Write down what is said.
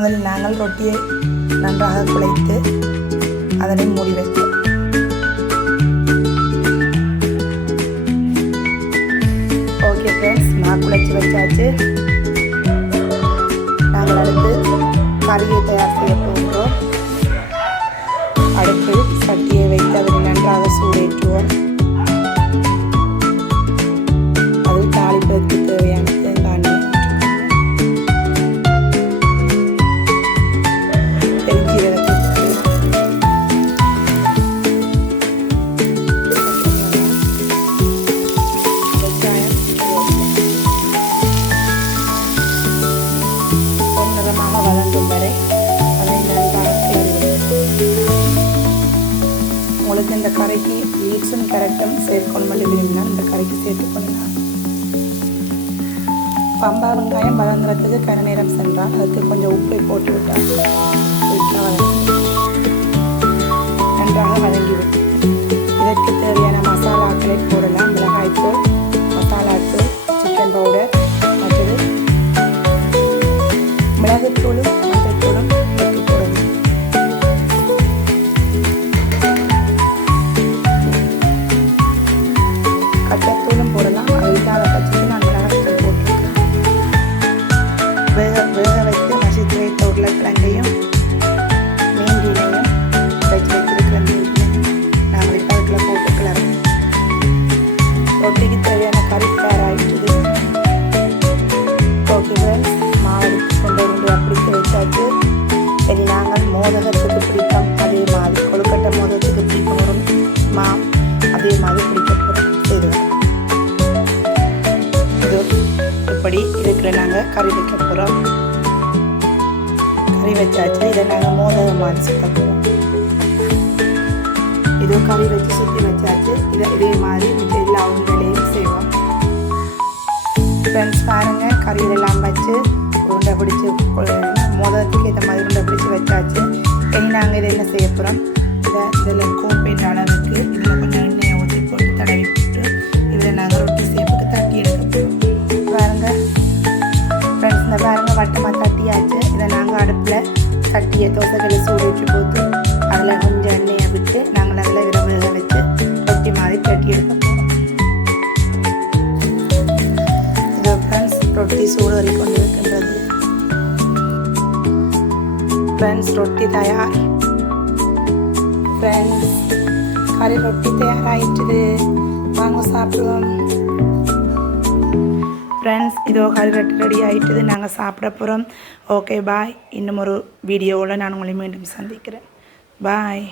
முதலில் நாங்கள் ரொட்டியை நன்றாக குழைத்து அதனை மூடி வைத்தோம். ஓகே ஃப்ரெண்ட்ஸ், நான் குழைச்சி வச்சாச்சு. நாங்கள் அடுத்து கறியை தயார் செய்ய போகிறோம். அடுப்பில் சட்டியை வைத்து அதனை நன்றாக சூடேற்றுவோம். அதில் தாளிப்பதற்கு தேவையான தேங்காய் எண்ணெய், பெருஞ்சீரகத்தூள், வெங்காயம் பொன்னிறமாக வதங்கும் வரை அதை நன்றாக கிளறுவோம். உங்களுக்கு இந்த கறிக்கு லீட்ஸும் கரெக்டும் சேர்க்கணும் விரும்பினா இந்த கறிக்கு சேர்த்துக்கொள்ளலாம். பம்பா வெங்காயம் வதங்குறதுக்கு கன நேரம் சென்றால் அதுக்கு கொஞ்சம் உப்பை போட்டு விட்டால் நன்றாக வதங்கிவிட்டு இதற்கு தேவையான மசாலாக்களை போடலாம். மிளகாய்த்தூள், மசாலாத்தூள், சிக்கன் பவுடர், மற்றது மிளகுத்தூளும் மஞ்சத்தூளும் இதற்கு போடணும். கட்டத்தூளும் போடலாம். அது இல்லாத பட்சத்தில் நான் மிளகாய்த்தூள் போட்டிருக்கேன். வேக வைத்து மசித்து வைத்த உருளைக்கிழங்கையும் மீன்களையும் வச்சு வைத்திருக்கிற மீன்களையும் நாங்கள் இப்போ அதுக்குள்ள போட்டு கிளறோம். ரொட்டிக்கு தேவையான கறி தயாராகிடுது. ஓகே ஃப்ரெண்ட்ஸ், மாவு கொண்டு வந்து பிடித்து வச்சாச்சு. இனி நாங்கள் மோதகத்துக்கு பிடிப்போம். அதே மாதிரி கொழுக்கட்டை மோதகத்துக்கு பிடிக்கும் ஒரு அதே மாதிரி பிடிக்க போகிறோம். செய்துவோம். இது இப்படி இதுக்குள்ள நாங்கள் கறி வைக்க போகிறோம். கறி வச்சாச்சு. இதை நாங்கள் மோதகம் மாதிரி சுற்ற போகிறோம். இதுவும் கறி வச்சு சுற்றி வச்சாச்சு. இதை இதே மாதிரி மிச்ச எல்லா உருண்டையிலையும் செய்வோம். ஃப்ரெண்ட்ஸ் பாருங்கள், கறியிலெல்லாம் வச்சு உருண்டை பிடிச்சி மோதகத்துக்கு இந்த மாதிரி உருண்டை பிடிச்சி வச்சாச்சு. இனி நாங்கள் இதை என்ன செய்ய போகிறோம், இதில் கோப்பைன்ற அளவுக்கு இதில் கொஞ்சம் எண்ணெயை ஊற்றி போட்டு தடவி போட்டு இதில் நாங்கள் ரொட்டி சேப்புக்கு தட்டி எடுக்க போகிறோம். பாருங்கள் ஃப்ரெண்ட்ஸ், இந்த பாருங்கள் வட்டமாக தட்டியாச்சு. இதை நாங்கள் அடுப்பில் தட்டியை தோசைகளை சூடு வச்சு போட்டு அதில் கொஞ்சம் எண்ணெயை விட்டு நாங்கள் நல்லா வேக வச்சு ரொட்டி மாதிரி தட்டி எடுக்க போகிறோம். இதோ ஃப்ரெண்ட்ஸ், ரொட்டி சூடு வரை கொண்டு இருக்கின்றது. ஃப்ரெண்ட்ஸ், ரொட்டி தயார். ஃப்ரெண்ட்ஸ், கறி ரொட்டி தயாராகிட்டுது. வாங்க சாப்பிடுவோம். ஃப்ரெண்ட்ஸ், இதோ கறி ரொட்டி ரெடி ஆகிட்டுது. நாங்கள் சாப்பிட போகிறோம். Okay bye. இன்னும் ஒரு வீடியோவில் நான் உங்களை மீண்டும் சந்திக்கிறேன். பாய்.